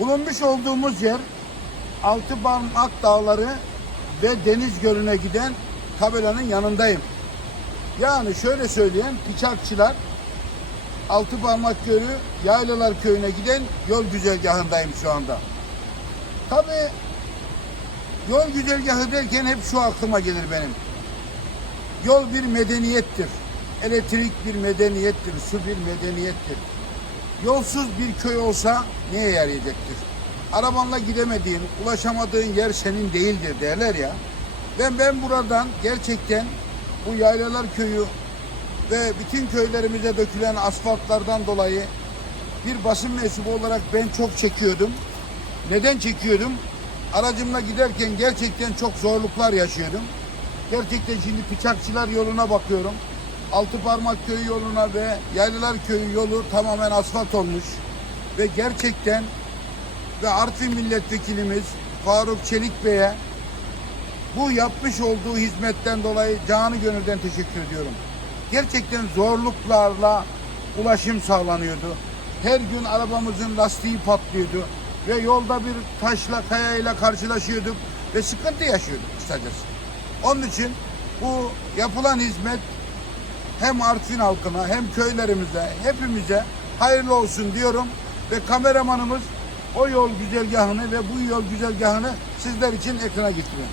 Bulunmuş olduğumuz yer Altıparmak Dağları ve Deniz Gölü'ne giden tabelanın yanındayım. Yani şöyle söyleyeyim, Piçakçılar Altıparmak Gölü Yaylalar Köyü'ne giden yol güzergahındayım şu anda. Tabii yol güzergahı derken hep şu aklıma gelir benim. Yol bir medeniyettir. Elektrik bir medeniyettir. Su bir medeniyettir. Yolsuz bir köy olsa neye yarayacaktır? Arabanla gidemediğin, ulaşamadığın yer senin değildir derler ya. Ben ben buradan gerçekten bu Yaylalar Köyü ve bütün köylerimize dökülen asfaltlardan dolayı bir basın mensubu olarak ben çok çekiyordum. Neden çekiyordum? Aracımla giderken gerçekten çok zorluklar yaşıyordum. Gerçekten şimdi Piçakçılar yoluna bakıyorum. Altıparmak Köyü yoluna ve Yaylalar Köyü yolu tamamen asfalt olmuş. Ve gerçekten ve Artvin milletvekilimiz Faruk Çelik Bey'e bu yapmış olduğu hizmetten dolayı canı gönülden teşekkür ediyorum. Gerçekten zorluklarla ulaşım sağlanıyordu. Her gün arabamızın lastiği patlıyordu ve yolda bir taşla kayayla karşılaşıyorduk ve sıkıntı yaşıyorduk kısacası. Onun için bu yapılan hizmet hem Artvin halkına hem köylerimize hepimize hayırlı olsun diyorum ve kameramanımız o yol güzergahını ve bu yol güzergahını sizler için ekrana getiriyor.